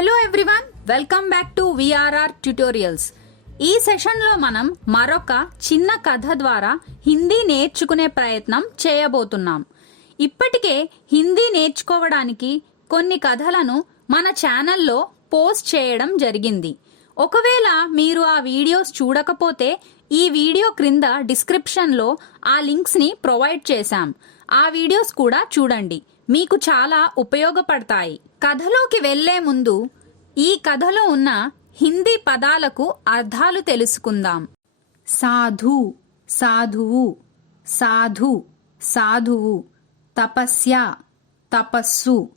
Hello everyone, welcome back to VRR tutorials. ఈ సెషన్లో మనం మరొక చిన్న కథ ద్వారా హిందీ నేర్చుకునే ప్రయత్నం చేయబోతున్నాం. ఇప్పటికే హిందీ నేర్చుకోవడానికి కొన్ని కథలను మన ఛానల్లో పోస్ట్ చేయడం జరిగింది. ఒకవేళ మీరు ఆ వీడియోస్ చూడకపోతే ఈ వీడియో క్రింద డిస్క్రిప్షన్లో ఆ లింక్స్ని ప్రొవైడ్ చేశాం. ఆ వీడియోస్ కూడా చూడండి, మీకు చాలా ఉపయోగపడతాయి. కథలోకి వెళ్లే ముందు ఈ కథలో ఉన్న హిందీ పదాలకు అర్థాలు తెలుసుకుందాం. సాధు, సాధువు, సాధు, సాధువు. తపస్య, తపస్సు,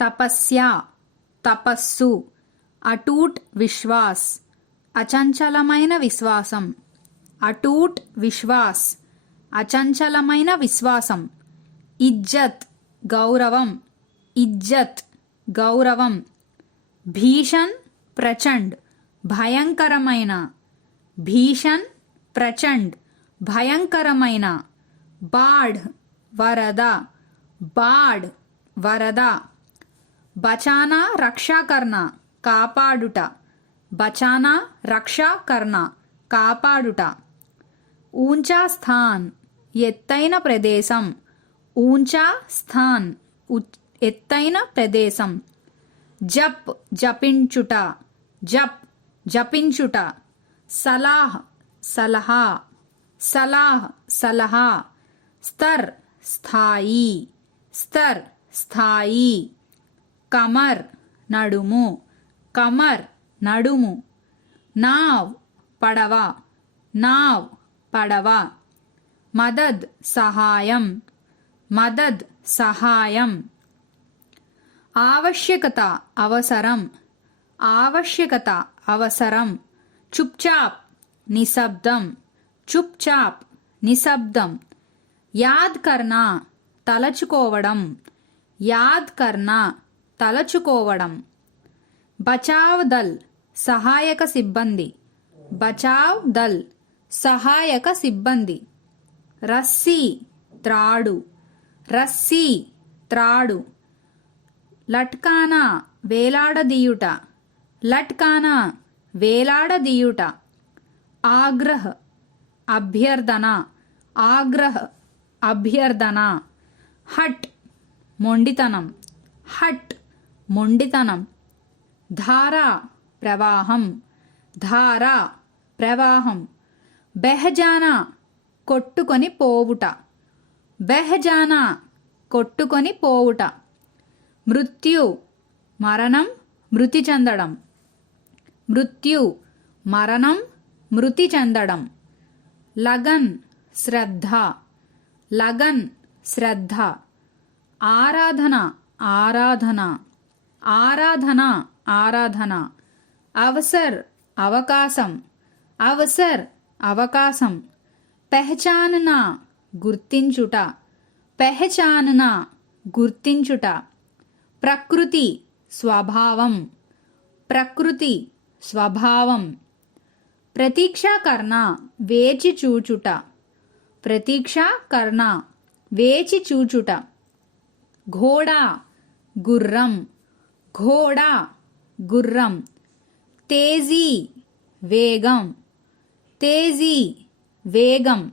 తపస్య, తపస్సు. అటూట్ విశ్వాస్, అచంచలమైన విశ్వాసం. అటూట్ విశ్వాస్, అచంచలమైన విశ్వాసం. ఇజ్జత్, గౌరవం. ఇజ్జత్, గౌరవం. భీషణ్, ప్రచండ్, భయంకరమైన. భీషణ్, ప్రచండ్, భయంకరమైన. బాఢ్, వరద. బాఢ్, వరద. బచానా, రక్షాకరణ, కాపాడుట. బచానా, రక్షాకరణ, కాపాడుట. ఊంచా స్థాన్, ఎత్తైన ప్రదేశం. ఊంచా స్థాన్, ఎత్తైన ప్రదేశం. జప్, జపించుట. జప్, జపించుట. సలాహ్, సలహా. సలాహ్, సలహా. స్తర్, స్థాయి. స్తర్, స్థాయి. కమర్, నడుము. కమర్, నడుము. నావ్, పడవ. నావ్, పడవ. మదద్, సహాయం. మదద్, సహాయం. ఆవశ్యకత, అవసరం. ఆవశ్యకత, అవసరం. చుప్చాప్, నిశ్శబ్దం. చుప్చాప్, నిశ్శబ్దం. యాద్ కర్నా, తలచుకోవడం. యాద్ కర్నా, తలచుకోవడం. బచావ్ దల్, సహాయక సిబ్బంది. బచావ్ దల్, సహాయక సిబ్బంది. రస్సీ, త్రాడు. రస్సీ, త్రాడు. లట్కానా, వేలాడదీయుట. లట్కానా, వేలాడదీయుట. ఆగ్రహ్, అభ్యర్థన. ఆగ్రహ్, అభ్యర్థన. హట్, మొండితనం. హట్, మొండితనం. ధారా, ప్రవాహం. ధారా, ప్రవాహం. బెహజానా, కొట్టుకొని పోవుట. బెహజానా, కొట్టుకొని పోవుట. మృత్యు, మరణం, మృతి చెందడం. మృత్యు, మరణం, మృతి చెందడం. లగన్, శ్రద్ధ. లగన్, శ్రద్ధ. ఆరాధన, ఆరాధన. ఆరాధన, ఆరాధన. అవసర్, అవకాశం. అవసర్, అవకాశం. పెహచాననా, గుర్తించుట. పెహచాననా, గుర్తించుట. ప్రకృతి, స్వభావం. ప్రకృతి, స్వభావం. ప్రతీక్షా కర్ణ, వేచి చూచుట. ప్రతీక్షా కర్ణ, వేచి చూచుట. ఘోడా, గుర్రం. ఘోడా, గుర్రం. తేజీ, వేగం. తేజీ, వేగం.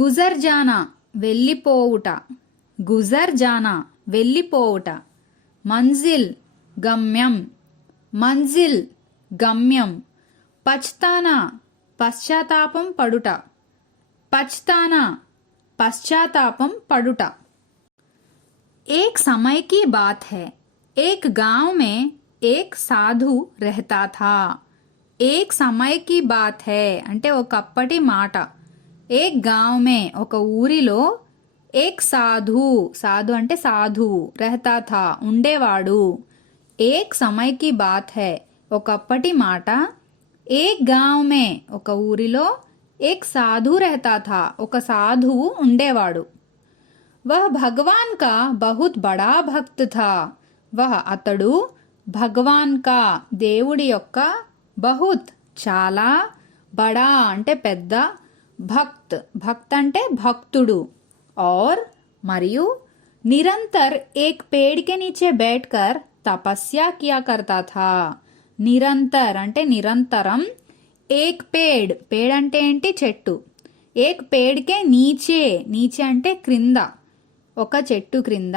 గుజర్ జానా, వెళ్ళిపోవుట. గుజర్ జానా, వెళ్ళిపోవుట. మంజిల్, గమ్యం. మంజిల్, గమ్యం. పచ్తానా, పశ్చాత్తాపం పడుట. పచ్తానా, పశ్చాత్తాపం పడుట. एक समय की बात है, एक गांव में एक साधु रहता था. एक समय की बात है అంటే ఒకప్పటి మాట. एक गांव में, ఒక ఊరిలో. एक साधु, साधु అంటే సాధువు. रहता था, ఉండేవాడు. एक समय की बात है, ఒకప్పటి మాట. एक गांव में, ఒక ఊరిలో. एक साधु रहता था, ఒక సాధువు ఉండేవాడు. वह भगवान का बहुत बड़ा भक्त था. वह అతడు భగవాన్ కా, దేవుడి యొక్క. బహుత్, చాలా. బడా అంటే పెద్ద. భక్త్, భక్త్ అంటే భక్తుడు. और మరియు निरंतर एक पेड़ के नीचे बैठकर तपस्या किया करता था. నిరంతర్ అంటే నిరంతరం. ఏక్ పేడ్, పేడ్ అంటే ఏంటి? చెట్టు. ఏక్ పేడ్కే నీచే, నీచే అంటే క్రింద, ఒక చెట్టు క్రింద.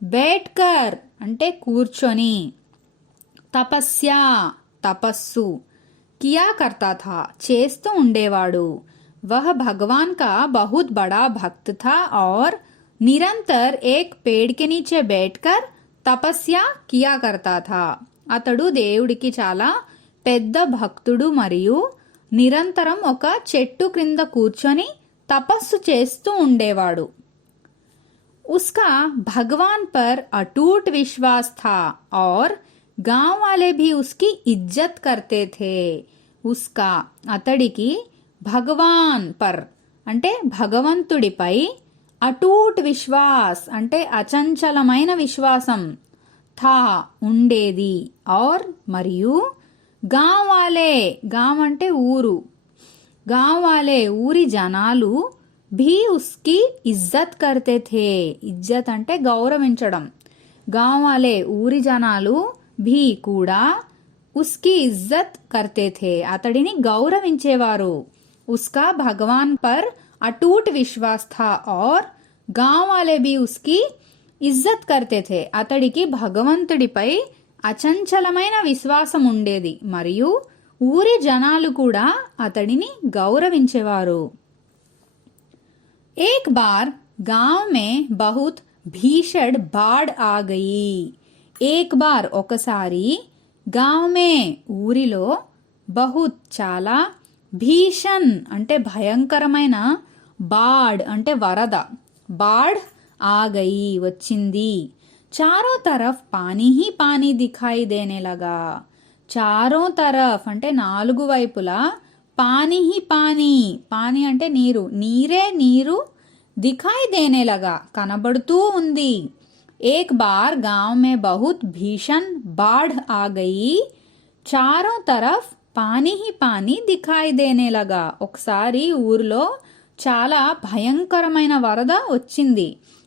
బేట్కర్ అంటే కూర్చొని. తపస్య తపస్సు. కియా కర్తా థా చేస్తూ ఉండేవాడు. వహ భగవాన్ కా బహుత్ బడా భక్త్ థా और నిరంతర్ ఏక్ పేడ్ కే నీచే బైఠకర్ తపస్య కియా కర్తా థా. అతడు దేవుడికి చాలా పెద్ద భక్తుడు మరియు నిరంతరం ఒక చెట్టు క్రింద కూర్చొని తపస్సు చేస్తూ ఉండేవాడు. उसका भगवान पर अटूट विश्वास था और गांव वाले भी उसकी इज्जत करते थे. उसका అతడికి భగవాన్ పర్ అంటే భగవంతుడిపై, అటూట్ విశ్వాస్ అంటే అచంచలమైన విశ్వాసం, థా ఉండేది, और మరియు గాంవ్ వాలే, గాంవ్ అంటే ఊరు, గాంవ్ వాలే ఊరి జనాలు, भी उसकी इज्जत करते थे. ఇజ్జత్ అంటే గౌరవించడం. గాంవ్ వాలే ఊరి జనాలు, भी కూడా, उसकी इज्जत करते थे అతడిని గౌరవించేవారు. उसका भगवान पर अटूट विश्वास था और गांव वाले भी उसकी ఇజ్జత్ करते थे అతడికి భగవంతుడిపై అచంచలమైన విశ్వాసం ఉండేది మరియు ఊరి జనాలు కూడా అతడిని గౌరవించేవారు. एक बार गांव में बहुत भीषण बाढ़ आ गई. एक बार ఒకసారి, गांव में ఊరిలో, बहुत చాలా, భీషణ్ అంటే భయంకరమైన, బాడ్ అంటే వరద, బాడ్ ఆ గయి వచ్చింది. చారో తరఫ్ పానీ హీ పానీ దిఖాయి దేనే లగా. చారో తరఫ్ అంటే నాలుగు వైపులా, పానీ హీ పానీ, పానీ అంటే నీరు, నీరే నీరు, దిఖాయి దేనే లగా కనబడుతూ ఉంది. एक बार गांव में बहुत भीषण बाढ़ आ गई. चारों तरफ పానీ హీ పానీ దిఖాయి దేనే లగా. ఒకసారి ఊర్లో చాలా భయంకరమైన వరద వచ్చింది,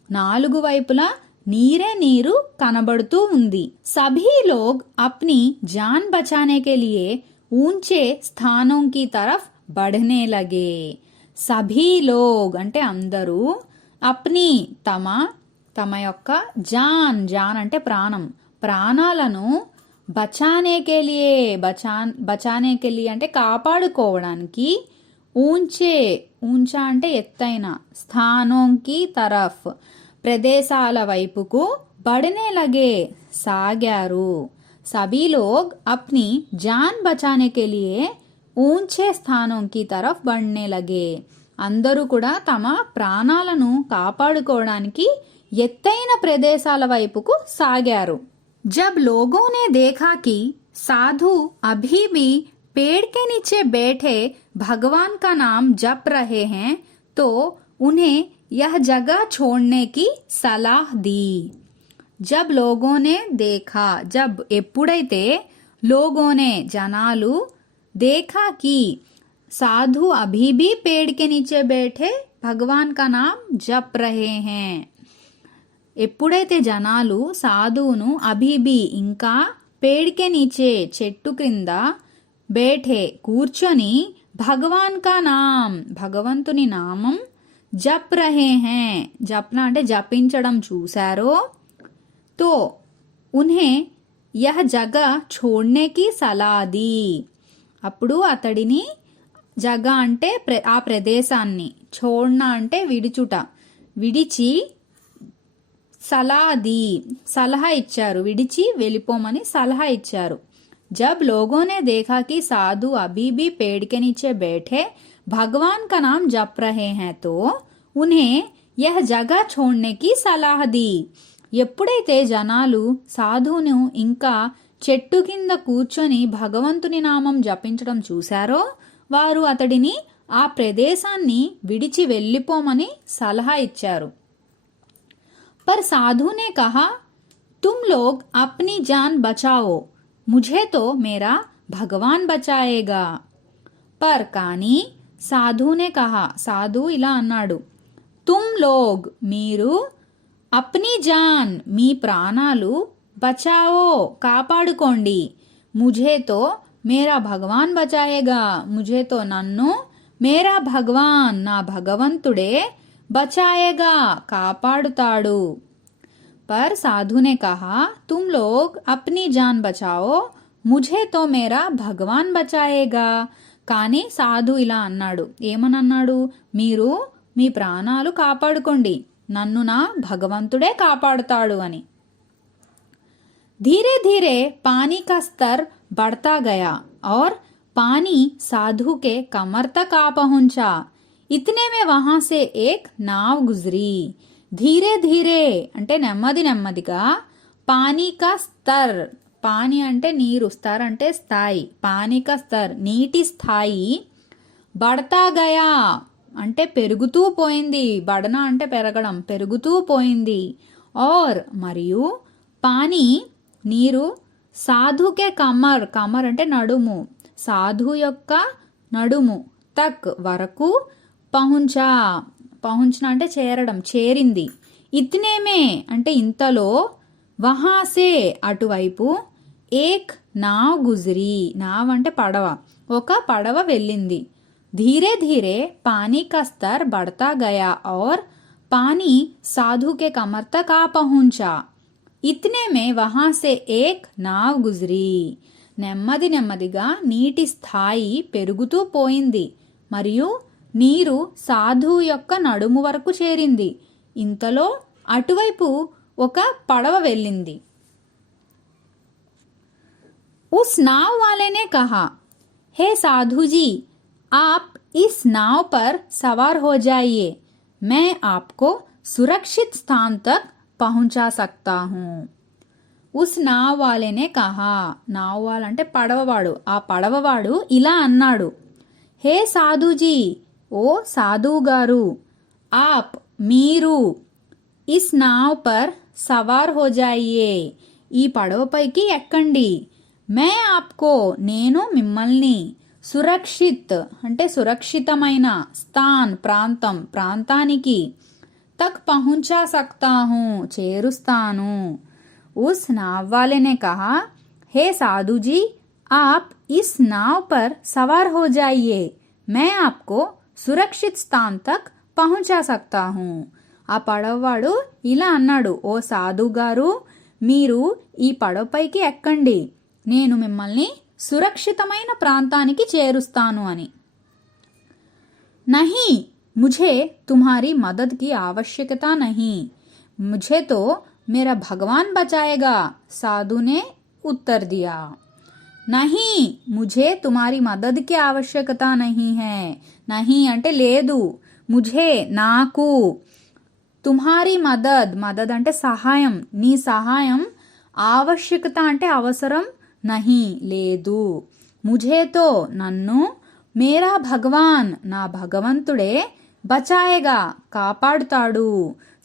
నాలుగు వైపులా నీరే నీరు కనబడుతూ ఉంది. సభీ లోగ్ అప్నీ జాన్ బచానే కే లియే ఊంచే స్థానోं की तरफ बढ़ने लगे. సభీ లోగ్ అంటే అందరూ, అప్నీ తమ, తమ యొక్క, జాన్, జాన్ అంటే ప్రాణం, ప్రాణాలను, బచానేకే లియే, బచానేకే లియే అంటే కాపాడుకోవడానికి, ఊంచే, ఊంచా అంటే ఎత్తైన, స్థానోంకి తరఫ్ ప్రదేశాల వైపుకు, బడనే లగే సాగారు. సభీ లోగ్ అప్నీ జాన్ బచానేకే లియే ఊంచే స్థానోంకి తరఫ్ బడనే లగే. అందరూ కూడా తమ ప్రాణాలను కాపాడుకోవడానికి ఎత్తైన ప్రదేశాల వైపుకు సాగారు. जब लोगों ने देखा कि साधु अभी भी पेड़ के नीचे बैठे भगवान का नाम जप रहे हैं तो उन्हें यह जगह छोड़ने की सलाह दी. जब लोगों ने देखा, जब ఎప్పుడైతే, लोगों ने జనాలు, देखा कि साधु अभी भी पेड़ के नीचे बैठे भगवान का नाम जप रहे हैं. ఎప్పుడైతే జనాలు సాధువును, అభిబి ఇంకా, పేడ్కే నీచే చెట్టు క్రింద, బేఠే కూర్చొని, భగవాన్ కా నామ్ భగవంతుని నామం, జప్ రహే హే జప్న అంటే జపించడం చూశారో, తో ఉన్హే యహ్ జగ ఛోడ్నేకి సలాది అప్పుడు అతడిని, జగ అంటే ఆ ప్రదేశాన్ని, ఛోడ్నా అంటే విడిచుట, విడిచి, సలాది సలహా ఇచ్చారు, విడిచి వెళ్ళిపోమని సలహా ఇచ్చారు. जब लोगों ने देखा कि साधु अभी भी पेड़ के नीचे बैठे भगवान का नाम जप रहे हैं तो उन्हें यह जगह छोड़ने की सलाह दी. ఎప్పుడైతే జనాలు సాధువును ఇంకా చెట్టు కింద కూర్చొని భగవంతుని నామం జపించడం చూశారో, వారు అతడిని ఆ ప్రదేశాన్ని విడిచి వెళ్ళిపోమని సలహా ఇచ్చారు. पर साधु ने कहा, तुम लोग अपनी जान बचाओ, मुझे तो मेरा भगवान बचाएगा. पर కానీ, సాధు నే కహా సాధు ఇలా అన్నాడు, తుమ్ లోగ్ మీరు, అప్నీ జాన్ మీ ప్రాణాలు, బచావో కాపాడుకోండి, ముఝే తో మేరా భగవాన్ బచాయేగా, ముఝే తో నన్ను మేరా భగవాన్ నా భగవంతుడే బచాయేగా కాపాడుతాడు. पर साधु ने कहा तुम लोग अपनी जान बचाओ, मुझे तो मेरा భగవాన్ బచాయేగా. కానీ సాధు ఇలా అన్నాడు, ఏమని అన్నాడు, మీరు మీ ప్రాణాలు కాపాడుకోండి, నన్ను నా భగవంతుడే కాపాడుతాడు అని. धीरे धीरे पानी का स्तर बढ़ता गया और पानी साधु के कमर तक आ पहुंचा. इतने में वहां से एक नाव गुजरी. ధీరే ధీరే అంటే నెమ్మది నెమ్మదిగా, పానీ కా స్తర్, పానీ అంటే నీరు, స్తర్ అంటే స్థాయి, పానీ కా స్తర్ నీటి స్థాయి, బడతా గయా అంటే పెరుగుతూ పోయింది, బడన అంటే పెరగడం, పెరుగుతూ పోయింది. और మరియు పానీ నీరు సాధుకే కమర్, కమర్ అంటే నడుము, సాధు యొక్క నడుము, తక్ వరకు పహుంచా, పహుంచన అంటే చేరడం, చేరింది. ఇత్నేమే అంటే ఇంతలో, వహాసే అటువైపు, ఏక్ నావ్ గుజరీ, నావ్ అంటే పడవ, ఒక పడవ వెళ్ళింది. ధీరే ధీరే పానీ కా స్తర్ బడతా గయా और पानी साधु के कमर तक आ पहुंचा. इतने में वहां से एक नाव गुजरी. నెమ్మది నెమ్మదిగా నీటి స్థాయి పెరుగుతూ పోయింది మరియు నీరు సాధువు యొక్క నడుము వరకు చేరింది. ఇంతలో అటువైపు ఒక పడవ వెళ్ళింది. उस नाव वाले ने कहा, हे साधु जी, आप इस नाव पर सवार हो जाइए, मैं आपको सुरक्षित स्थान तक पहुंचा सकता हूँ. ఉస్ నావ్ వాలేనే కహా, నావ్ వాల్ అంటే పడవవాడు, ఆ పడవవాడు ఇలా అన్నాడు, హే సాధుజీ, ఓ సాధువు గారు, ఆప్ మీరు, ఇస్ నావ్ పర్ సవార్ హో జాయియే ఈ పడవపైకి ఎక్కండి, మే ఆప్కో నేను మిమ్మల్ని, సురక్షిత్ అంటే సురక్షితమైన, స్థాన్ ప్రాంతం ప్రాంతానికి, తక్ పహుంచా సక్తా హూ చేరుస్తాను. उस नाव वाले ने कहा, हे साधु जी, आप इस नाव पर सवार हो जाइए, मैं आपको సురక్షిత్ స్థాన్ తక్ పహుంచా సక్తా హూ. ఆ పడవవాడు ఇలా అన్నాడు, ఓ సాధు గారు, మీరు ఈ పడవపైకి ఎక్కండి, నేను మిమ్మల్ని సురక్షితమైన ప్రాంతానికి చేరుస్తాను అని. नहीं, मुझे तुम्हारी मदद की आवश्यकता नहीं, मुझे तो मेरा भगवान बचाएगा, साधु ने उत्तर दिया. नहीं, मुझे तुम्हारी मदद की आवश्यकता नहीं है. नहीं అంటే లేదు, ముఝే నాకు, తుమ్హారీ మదద్, మదద్ అంటే సహాయం, నీ సహాయం, ఆవశ్యకత అంటే అవసరం, నహి లేదు, ముఝేతో నన్ను, మేరా భగవాన్ నా భగవంతుడే, బచాయేగా కాపాడుతాడు,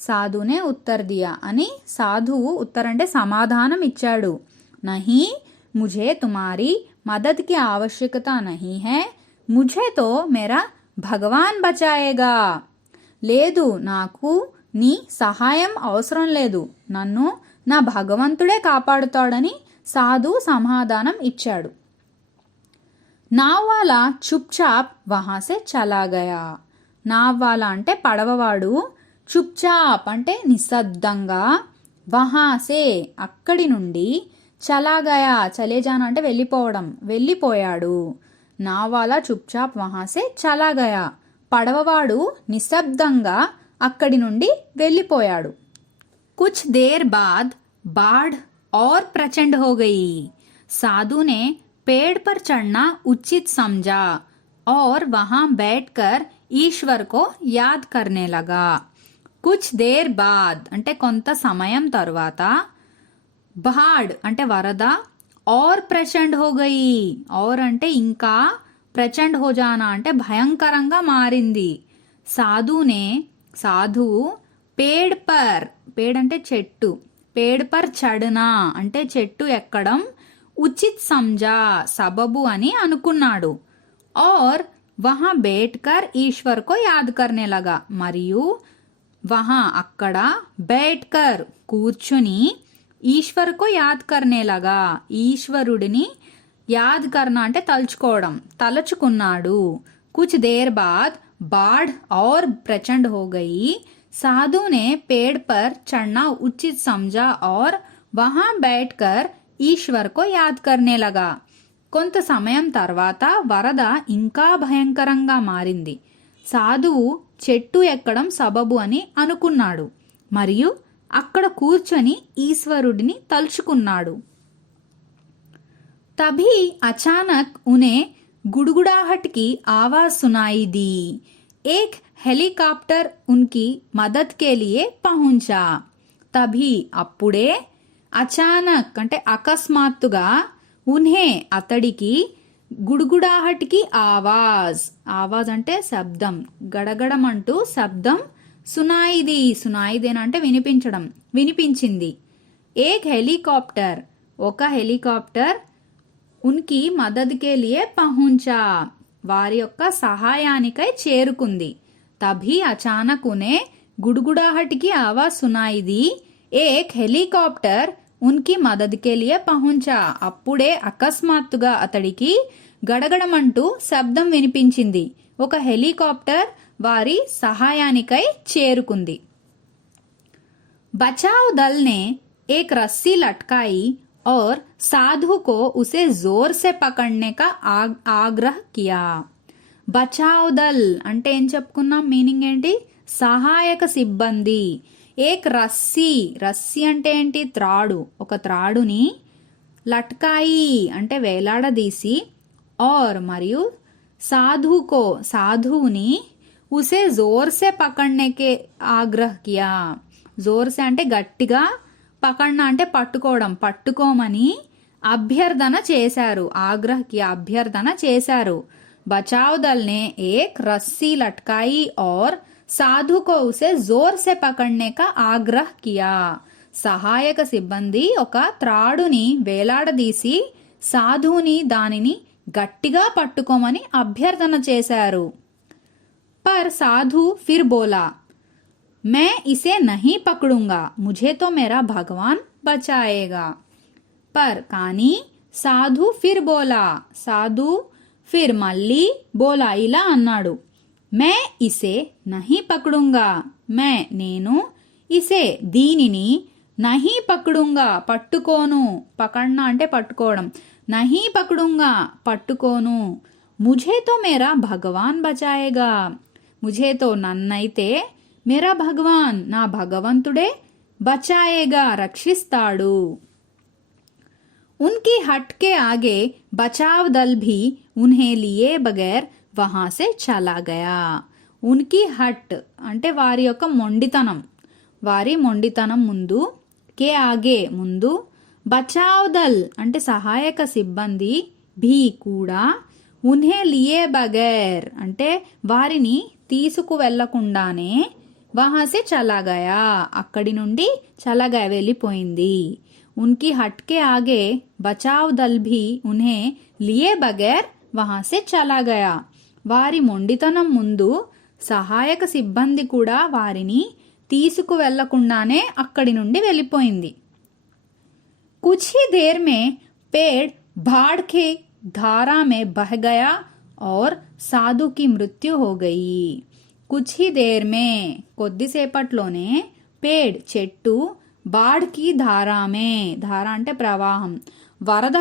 సాధునే ఉత్తర్ దియా అని సాధువు ఉత్తర్ అంటే సమాధానం ఇచ్చాడు. నహి, ముఝే తుమారీ మదద్ కి ఆవశ్యకత నహీ హై, ముఝే తో మేరా భగవాన్ బచాయేగా, లేదు నాకు నీ సహాయం అవసరం లేదు, నన్ను నా భగవంతుడే కాపాడుతాడని సాధు సమాధానం ఇచ్చాడు. నావాలా చుప్చాప్ వహాసే చలా గయా. నావాలా అంటే పడవవాడు, చుప్చాప్ అంటే నిశ్శబ్దంగా, వహాసే అక్కడి నుండి, చలాగయా చలేజానా అంటే వెళ్ళిపోవడం, వెళ్ళిపోయాడు. నావాలా చుప్చాప్ వహాసే చలాగయా, పడవవాడు నిశ్శబ్దంగా అక్కడి నుండి వెళ్ళిపోయాడు. కుచ్ దేర్ బాద్ బాఢ్ और प्रचंड हो गई. साधु ने पेड़ पर चढ़ना उचित समझा और वहां बैठकर ईश्वर को याद करने लगा. కుచ్ దేర్ బాద్ అంటే కొంత సమయం తరువాత, బాడ్ అంటే వరద, और ప్రచండ్ హో గయి, और అంటే ఇంకా, ప్రచండ్ హో జానా అంటే భయంకరంగా మారింది. సాధునే సాధువు, పేడ్ పర్, పేడ్ అంటే చెట్టు, పేడ్ పర్ చడనా అంటే చెట్టు ఎక్కడం, ఉచిత్ సంజా సబబు అని అనుకున్నాడు. और वहां बैठकर ईश्वर को याद करने लगा మరియు వహా అక్కడ, బైఠ్కర్ కూర్చుని, ఈశ్వర్ కో యాద్ కర్నే లగా, ఈశ్వరుడిని యాద్ కర్నా అంటే తలుచుకోవడం, తలచుకున్నాడు. కుछ देर बाद बाढ़ और प्रचंड हो गई। साधु ने पेड़ पर चढ़ना उचित समझा और वहां बैठकर ఈశ్వర్ కో యాద్ కర్నే లగా. కొంత సమయం తర్వాత వరద ఇంకా భయంకరంగా మారింది. సాధువు చెట్టు ఎక్కడం సబబు అని అనుకున్నాడు మరియు అక్కడ కూర్చొని ఈశ్వరుడిని తలుచుకున్నాడు. तभी अचानक उन्हें गुड़गुड़ाहट की आवाज सुनाई दी। एक हेलीकॉप्टर उनकी मदद के लिए पहुंचा। तभी అప్పుడే అచానక్ అంటే అకస్మాత్తుగా ఉన్హే అతడికి గుడుగుడాహట్కి ఆవాజ్, ఆవాజ్ అంటే శబ్దం, గడగడం అంటూ శబ్దం, సునాయిది, సునాయిదేనంటే వినిపించడం, వినిపించింది. ఏక్ హెలికాప్టర్, ఒక హెలికాప్టర్, ఉన్కి మదద్కే లియే పహుంచా, వారి యొక్క సహాయానికై చేరుకుంది. తభీ అచానక్ ఉనే గుడుగుడాహట్కి ఆవాజ్ సునాయి ది. ఏక్ హెలికాప్టర్ ఉన్కి మదద్కే లియే పహుంచా, అప్పుడే అకస్మాత్తుగా అతడికి గడగడమంటూ శబ్దం వినిపించింది. ఒక హెలికాప్టర్ వారి సహాయానికై చేరుకుంది. బచావ్ దల్ నే ఏక్ రస్సీ లట్కాయి और साधु को उसे जोर से पकड़ने का आग्रह किया. బచావ్ దల్ అంటే ఏం చెప్పుకున్నాం, మీనింగ్ ఏంటి? సహాయక సిబ్బంది. ఏక్ రస్సీ, రస్సీ అంటే ఏంటి? త్రాడు, ఒక త్రాడుని, లట్కాయి అంటే వేలాడదీసి, और మరియు సాధుకో, సాధువుని, ఉసే జోర్ సే పకడ్నే కే ఆగ్రహ్ కియా, జోర్ సే అంటే గట్టిగా, పకడ్నా అంటే పట్టుకోవడం, పట్టుకోమని అభ్యర్థన చేశారు. ఆగ్రహ్కి అభ్యర్థన చేశారు. బచావ్ దల్ నే ఏక్ రస్సీ లట్కాయి और సాధు కో ఉసే జోర్ సే పకడ్నే కా ఆగ్రహ్ కియా. సహాయక సిబ్బంది ఒక త్రాడుని వేలాడదీసి సాధువుని దానిని గట్టిగా పట్టుకోమని అభ్యర్థన చేశారు. పర్ సాధు ఫిర్ బోలా, मैं इसे नहीं पकड़ूंगा, मुझे तो मेरा भगवान बचाएगा. पर కానీ సాధు ఫిర్ బోలా, సాధు ఫిర్ మళ్ళీ, బోలా ఇలా అన్నాడు. మే ఇసే నహీ పకడుంగా, మే నేను, ఇసే దీనిని, నహీ పకడుంగా పట్టుకోను, పకడ్నా అంటే పట్టుకోవడం, నహీ పకడుంగా పట్టుకోను, ముఝే తో మేరా భగవాన్ బచాయేగా, ముఝే తో నన్నైతే, मेरा भगवान నా భగవంతుడే, బచాయేగా రక్షిస్తాడు. उनकी हट के आगे बचाव दल भी उन्हें लिए बगैर वहां से चला गया. उनकी हट అంటే వారి యొక్క మొండితనం, వారి మొండితనం ముందు, కే ఆగే ముందు, బచావ్ దల్ అంటే సహాయక సిబ్బంది, భీ కూడా, ఉన్హే లియే బగైర్ అంటే వారిని తీసుకు వెళ్లకుండానే, వహాసే చలాగయా అక్కడి నుండి చలాగా వెళ్ళిపోయింది. ఉన్కి హట్కే ఆగే బచావ్ దల్ భీ ఉన్హే లియే బగైర్ వహాసే చలాగయా, వారి మొండితనం ముందు సహాయక సిబ్బంది కూడా వారిని తీసుకు వెళ్లకుండానే అక్కడి నుండి వెళ్ళిపోయింది. कुछ ही देर में पेड़ बाढ़ के धारा में बह गया और साधु की मृत्यु हो गई. కుచ్ హీ దేర్ మే కొద్దిసేపట్లోనే, పేడ్ చెట్టు, బాఢ్ కి ధారామే, ధార అంటే ప్రవాహం, వరద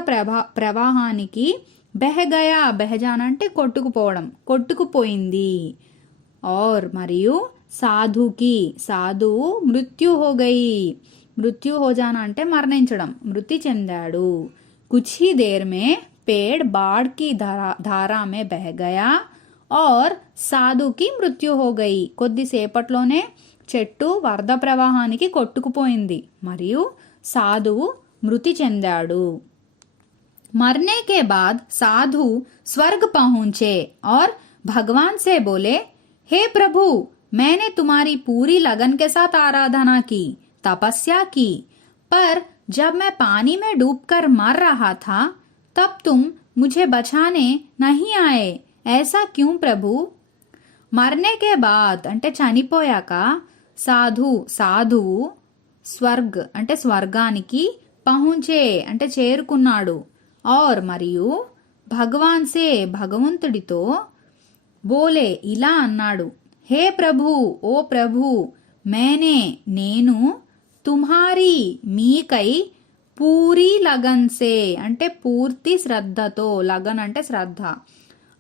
ప్రవాహానికి, బెహగయా, బెహజాన్ అంటే కొట్టుకుపోవడం, కొట్టుకుపోయింది. और మరియు సాధుకి, సాధువు మృత్యు హో గయి, మృత్యు హో జానా అంటే మరణించడం, మృతి చెందాడు. కుచ్ హీ దేర్ మే పేడ్ బాఢ్ కి ధారా మే బెహ గయా और సాధుకి మృత్యు హో గయి, కొద్దిసేపట్లోనే చెట్టు వరద ప్రవాహానికి కొట్టుకుపోయింది మరియు సాధువు మృతి చెందాడు. मरने के बाद साधु स्वर्ग पहुंचे और भगवान से बोले, हे प्रभु, मैंने तुम्हारी पूरी लगन के साथ आराधना की, तपस्या की, पर जब मैं पानी में डूबकर मर रहा था तब तुम मुझे बचाने नहीं आए, ऐसा क्यों प्रभु? మర్నే కే బాద్ అంటే చనిపోయాక, సాధువు స్వర్గ్ అంటే స్వర్గానికి, పహుంచే అంటే చేరుకున్నాడు, ఔర్ మరియు భగవాన్ సే భగవంతుడితో, బోలే ఇలా అన్నాడు, హే ప్రభు, ఓ ప్రభు, నేను తుమ్హారీ మీకై పూరి లగన్ సే అంటే పూర్తి శ్రద్ధతో, లగన్ అంటే శ్రద్ధ,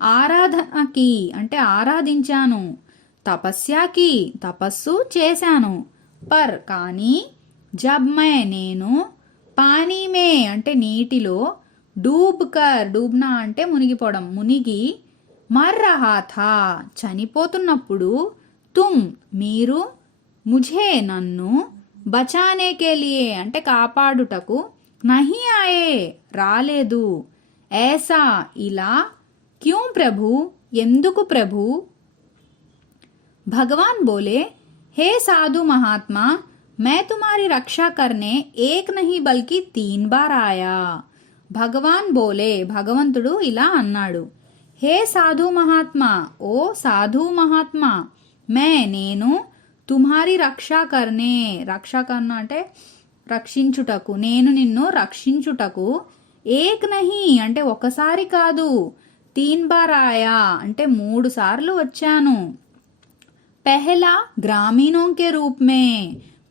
ఆరాధనకి అంటే ఆరాధించాను, తపస్యాకి తపస్సు చేశాను, పర్ కానీ, జబ్ నేను పానీ మే అంటే నీటిలో, డూబ్నా అంటే మునిగిపోవడం, మునిగి, మర్ రహా థా చనిపోతున్నప్పుడు, తుమ్ మీరు, ముఝే నన్ను, బచానే కే లియే అంటే కాపాడుటకు, నహీ ఆయే రాలేదు, ऐसा ఇలా, క్యూం ప్రభు ఎందుకు ప్రభు, భగవాన్ బోలే, हे साधु महात्मा, मैं तुम्हारी रक्षा करने एक नहीं बल्कि 3 बार आया. భగవాన్ బోలే భగవంతుడు ఇలా అన్నాడు, హే సాధు మహాత్మా, ఓ సాధు మహాత్మా, నేను తుమ్హారీ రక్షా కర్నే, రక్షా కర్ణ అంటే రక్షించుటకు, నేను నిన్ను రక్షించుటకు, ఏక్ నహి అంటే ఒకసారి కాదు, 3 బార్ ఆయా అంటే 3 సార్లు వచ్చాను. పెహలా గ్రామీణోं के रूप में,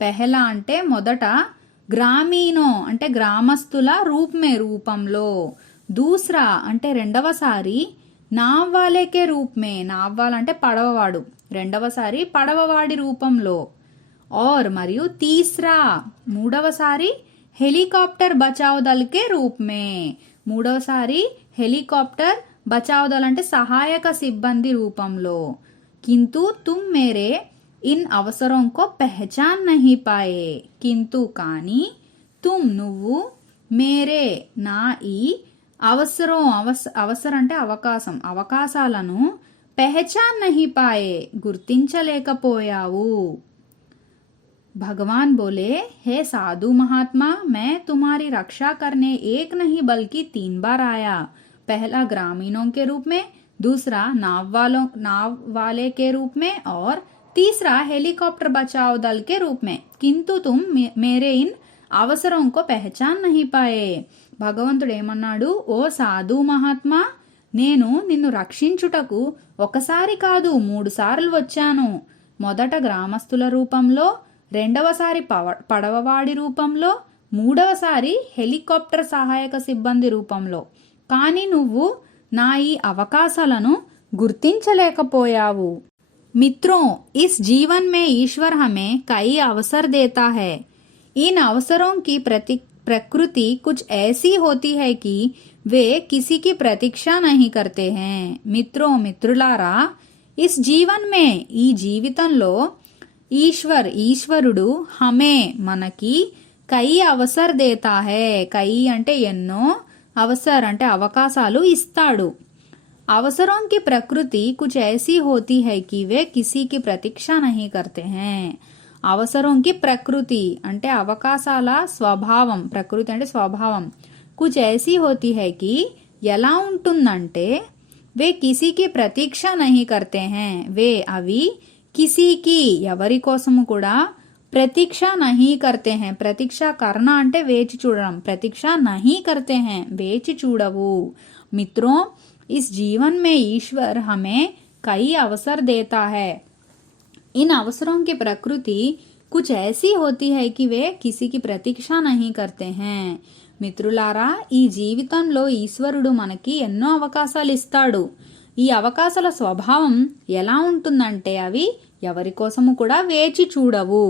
పెహలా అంటే మొదట, గ్రామీణో అంటే గ్రామస్తుల రూపంలో, దూసరా అంటే రెండవసారి, నావ్వాలేకే రూప్మే, నావ్వాల్ అంటే పడవవాడు, రెండవసారి పడవవాడి రూపంలో, ఔర్ మరియు తీస్రా మూడవసారి, హెలికాప్టర్ బచావ్ దల్ కే రూప్మే, మూడవసారి హెలికాప్టర్ బచావ్ దల్ అంటే సహాయక సిబ్బంది రూపంలో, కింతు తుమ్ మేరే ఇన్ అవసరం కో పెహచాన్ నహీ పాయే, కింతు కానీ, తుమ్ నువ్వు, మేరే నా ఈ, అవసరం అంటే అవకాశం, అవకాశాలను, పెహచాన్ నహీ పాయే గుర్తించలేకపోయావు. भगवान बोले, हे साधु महात्मा, मैं तुम्हारी रक्षा करने एक नहीं बल्कि 3 बार आया. पहला ग्रामीणों के रूप में, दूसरा नाव वाले के रूप में, और तीसरा हेलीकॉप्टर बचाव दल के रूप में, किंतु तुम मेरे इन అవసరం కో పెహచాన్ నహీ పాయే. భగవంతుడు ఏమన్నాడు, ఓ సాధు మహాత్మా, నేను నిన్ను రక్షించుటకు ఒకసారి కాదు 3 సార్లు వచ్చాను. మొదట గ్రామస్తుల రూపంలో, రెండవసారి పడవవాడి రూపంలో, మూడవసారి హెలికాప్టర్ సహాయక సిబ్బంది రూపంలో, కానీ నువ్వు నా ఈ అవకాశాలను గుర్తించలేకపోయావు. मित्रों, इस जीवन में ईश्वर हमें कई अवसर देता है. इन अवसरों की प्रकृति कुछ ऐसी होती है कि वे किसी की प्रतीक्षा नहीं करते हैं. मित्रों మిత్రులారా, इस जीवन में ఈ జీవితంలో, ఈశ్వరుడు హమే మనకి కై అవసర్ దేతా హై, కై అంటే ఎన్నో, అవసర్ అంటే అవకాశాలు ఇస్తాడు. అవసరం की प्रकृति कुछ ऐसी होती है कि वे किसी की प्रतीक्षा नहीं करते हैं. అవసరం की प्रकृति అంటే అవకాశాల స్వభావం, ప్రకృతి అంటే స్వభావం, कुछ ऐसी होती है कि ఎలా ఉంటుందంటే, वे किसी की प्रतीक्षा नहीं करते हैं. वे అవి కిసీకి ఎవరి కోసము కూడా, ప్రతీక్ష నహీ కర్తే హై, ప్రతీక్ష కర్ణ అంటే వేచి చూడడం, ప్రతీక్ష నహీ కర్తే హై వేచి చూడవు. మిత్రోं, इस जीवन में ईश्वर हमें कई अवसर देता है. इन अवसरों की प्रकृति कुछ ऐसी होती है कि वे किसी की प्रतीक्षा नहीं करते हैं. మిత్రులారా, ఈ జీవితంలో ఈశ్వరుడు మనకి ఎన్నో అవకాశాలు ఇస్తాడు. ఈ అవకాశాల స్వభావం ఎలా ఉంటుందంటే, అవి ఎవరి కోసము కూడా వేచి చూడవు.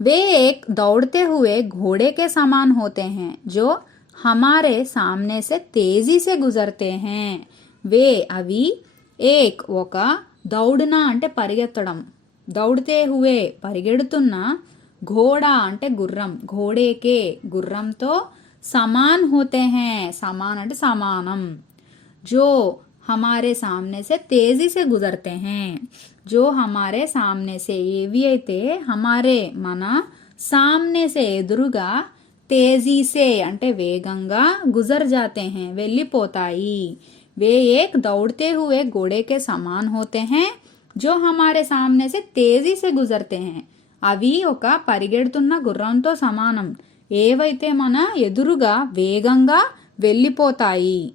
वे एक दौड़ते हुए घोड़े के समान होते हैं जो हमारे सामने से तेजी से गुजरते हैं. वे అవి ఏక్ ఒక, దౌడ్నా అంటే పరిగెత్తడం, దౌడ్తే హువే పరిగెడుతున్న, ఘోడా అంటే గుర్రం, ఘోడేకే గుర్రంతో, సమాన్ హోతే హై సమాన్ అంటే సమానం, జో हमारे सामने से तेजी से गुजरते हैं. जो हमारे सामने से ఏవి అయితే, हमारे మన, सामने से ఎదురుగా, तेजी से అంటే వేగంగా, गुजर जाते हैं వెళ్ళిపోతాయి. वे एक दौड़ते हुए घोड़े के समान होते हैं जो हमारे सामने से तेजी से गुजरते हैं. అవి ఒక పరిగెడుతున్న గుర్రంతో సమానం. ఏవైతే మన ఎదురుగా వేగంగా వెళ్ళిపోతాయి.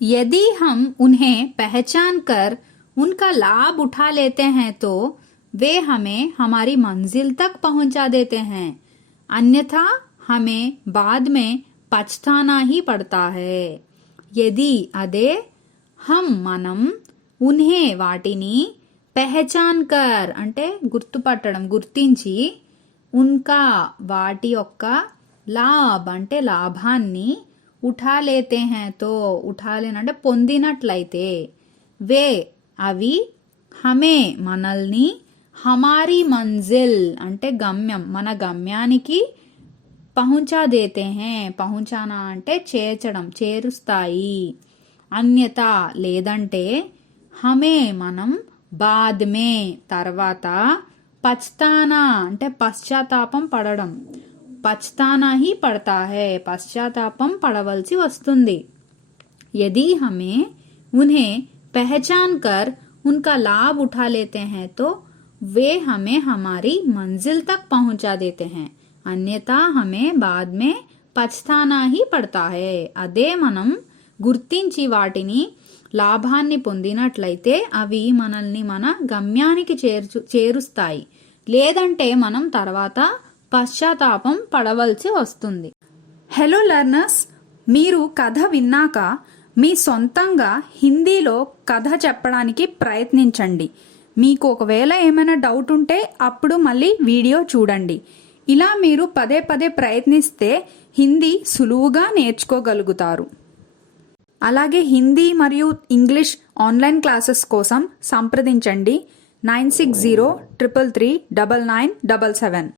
यदि हम उन्हें पहचान कर उनका लाभ उठा लेते हैं तो वे हमें हमारी मंजिल तक पहुंचा देते हैं, अन्यथा हमें बाद में पछताना ही पड़ता है. यदि अदे हम మనం उन्हें వాటిని పెహచాన్ కర్ అంటే గుర్తుపట్టడం, గుర్తించి, ఉన్కా వాటి యొక్క లాభ్ అంటే లాభాన్ని, ఉఠా లేతే హే తో ఉఠాలేనంటే పొందినట్లయితే, వే అవి, హమే మనల్ని, హమారీ మంజిల్ అంటే గమ్యం మన గమ్యానికి, పహుంచా దేతే హే పహుంచానా అంటే చేర్చడం చేరుస్తాయి, అన్యత లేదంటే, హమే మనం, బాద్ మే తర్వాత, పచ్తానా అంటే పశ్చాత్తాపం పడడం, పచ్తానా హీ పడతా హై పశ్చాత్తాపం పడవలసి వస్తుంది. यदि हमें उन्हें पहचान कर उनका लाभ उठा लेते हैं तो वे हमें हमारी मंजिल तक पहुंचा देते हैं, अन्यथा हमें बाद में पछताना ही पड़ता है. అదే మనం గుర్తించి వాటిని లాభాన్ని పొందినట్లయితే అవి మనల్ని మన గమ్యానికి చేరుస్తాయి, లేదంటే మనం తర్వాత పశ్చాత్తాపం పడవలసి వస్తుంది. హలో లెర్నర్స్, మీరు కథ విన్నాక మీ సొంతంగా హిందీలో కథ చెప్పడానికి ప్రయత్నించండి. మీకు ఒకవేళ ఏమైనా డౌట్ ఉంటే అప్పుడు మళ్ళీ వీడియో చూడండి. ఇలా మీరు పదే పదే ప్రయత్నిస్తే హిందీ సులువుగా నేర్చుకోగలుగుతారు. అలాగే హిందీ మరియు ఇంగ్లీష్ ఆన్లైన్ క్లాసెస్ కోసం సంప్రదించండి 9603339977.